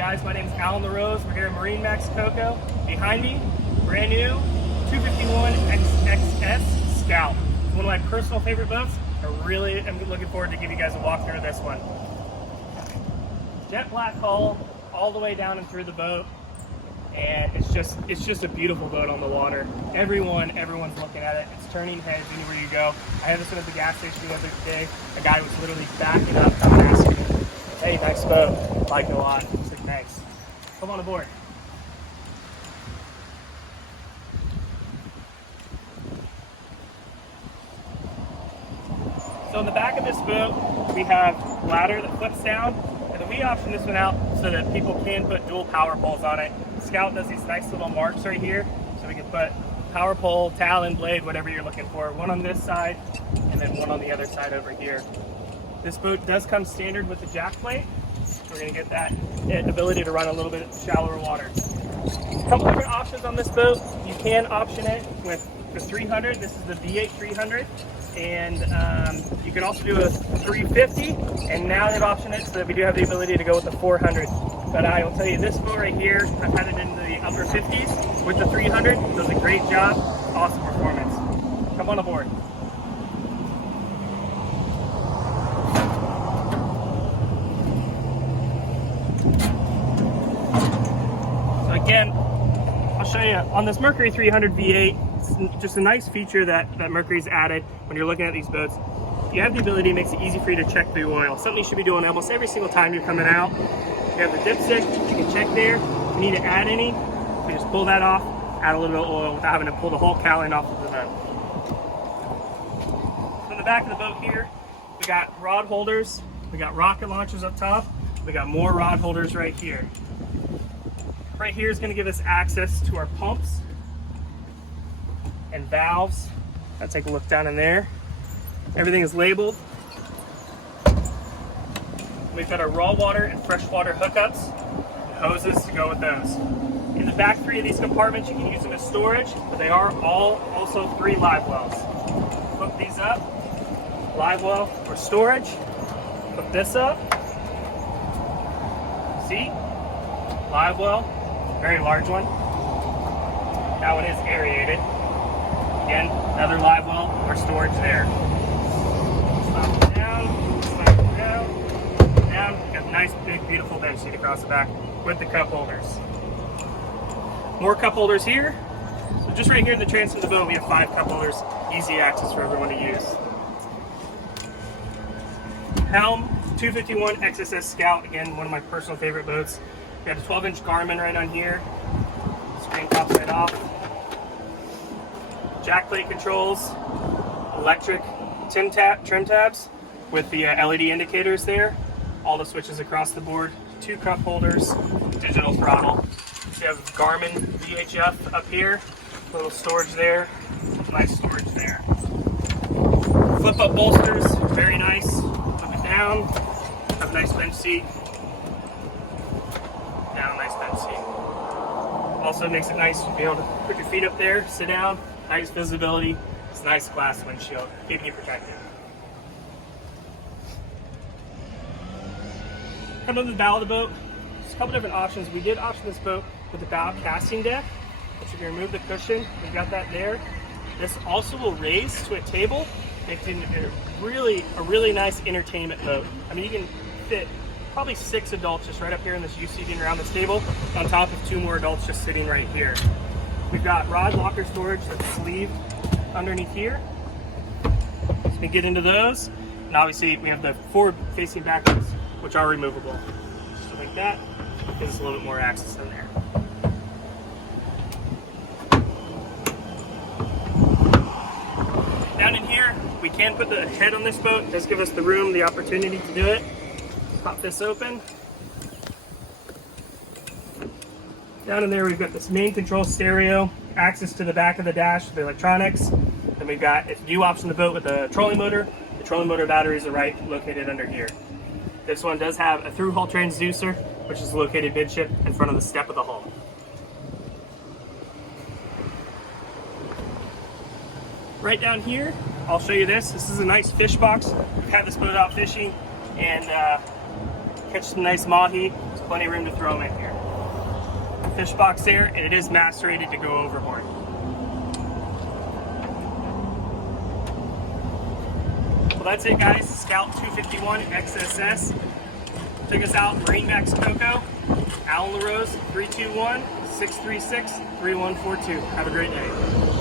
guys, my name is Alan LaRose. We're here at MarineMax Cocoa. Behind me, brand new 251 XSS Scout. One of my personal favorite boats. I really am looking forward to giving you guys a walkthrough of this one. Jet black hull all the way down and through the boat, and it's just a beautiful boat on the water. Everyone's looking at it. It's turning heads anywhere you go. I had this one at the gas station the other day. A guy was literally backing up and asking me, "Hey, nice boat. Like it a lot." I said, "Thanks. Come on aboard." So in the back of this boat, we have a ladder that flips down, and then we option this one out so that people can put dual power poles on it. Scout does these nice little marks right here, so we can put power pole, talon, blade, whatever you're looking for. One on this side, and then one on the other side over here. This boat does come standard with the jack plate. We're going to get that ability to run a little bit shallower water. A couple different options on this boat. You can option it with the 300. This is the V8 300. And you can also do a 350, and now they've optioned it so that we do have the ability to go with the 400. But I will tell you, this boat right here, I've had it in the upper 50s with the 300. Does a great job. Awesome performance. Come on aboard. So again, I'll show you on this Mercury 300 V8. It's just a nice feature that Mercury's added when you're looking at these boats. You have the ability, it makes it easy for you to check the oil. Something you should be doing almost every single time you're coming out. You have the dipstick, you can check there. If you need to add any, you just pull that off, add a little bit of oil without having to pull the whole cowling off of the boat. So in the back of the boat here, we got rod holders, we got rocket launchers up top, we got more rod holders right here. Right here is going to give us access to our pumps and valves. I'll take a look down in there. Everything is labeled. We've got our raw water and freshwater hookups and hoses to go with those. In the back three of these compartments, you can use them as storage, but they are all also 3 live wells. Hook these up, live well for storage. Hook this up. See? Live well, very large one. That one is aerated. Again, another live well or storage there. Slap it down, down. Got a nice, big, beautiful bench seat across the back with the cup holders. More cup holders here. So just right here in the transom of the boat, we have 5 cup holders. Easy access for everyone to use. Helm, 251 XSS Scout. Again, one of my personal favorite boats. We have a 12-inch Garmin right on here. Screen pops right off. Jack plate controls, electric trim tabs with the LED indicators there. All the switches across the board. 2 cup holders, digital throttle. We have Garmin VHF up here, little storage there, nice storage there. Flip up bolsters, very nice. Flip it down, have a nice bench seat. Down, nice bench seat. Also makes it nice to be able to put your feet up there, sit down. Nice visibility. It's a nice glass windshield, keeping you protected. Coming to the bow of the boat, there's a couple different options. We did option this boat with the bow casting deck, which if you remove the cushion, we've got that there. This also will raise to a table, making it a really nice entertainment boat. I mean, you can fit probably 6 adults just right up here in this U-seating around this table, on top of 2 more adults just sitting right here. We've got rod locker storage that's sleeved underneath here. So we get into those. And obviously we have the forward facing backwards, which are removable. So like that, gives us a little bit more access in there. Down in here, we can put the head on this boat. It does give us the room, the opportunity to do it. Pop this open. Down in there, we've got this main control stereo, access to the back of the dash, the electronics. Then we've got, if you option the boat with a trolling motor, the trolling motor batteries are right located under here. This one does have a through hull transducer, which is located midship in front of the step of the hull. Right down here, I'll show you this. This is a nice fish box. We've had this boat out fishing, and catch some nice mahi. There's plenty of room to throw them in here. Fish box there, and it is macerated to go overboard. Well, that's it, guys. Scout 251 XSS. Check us out, MarineMax Coco, Alan LaRose, 321-636-3142. Have a great day.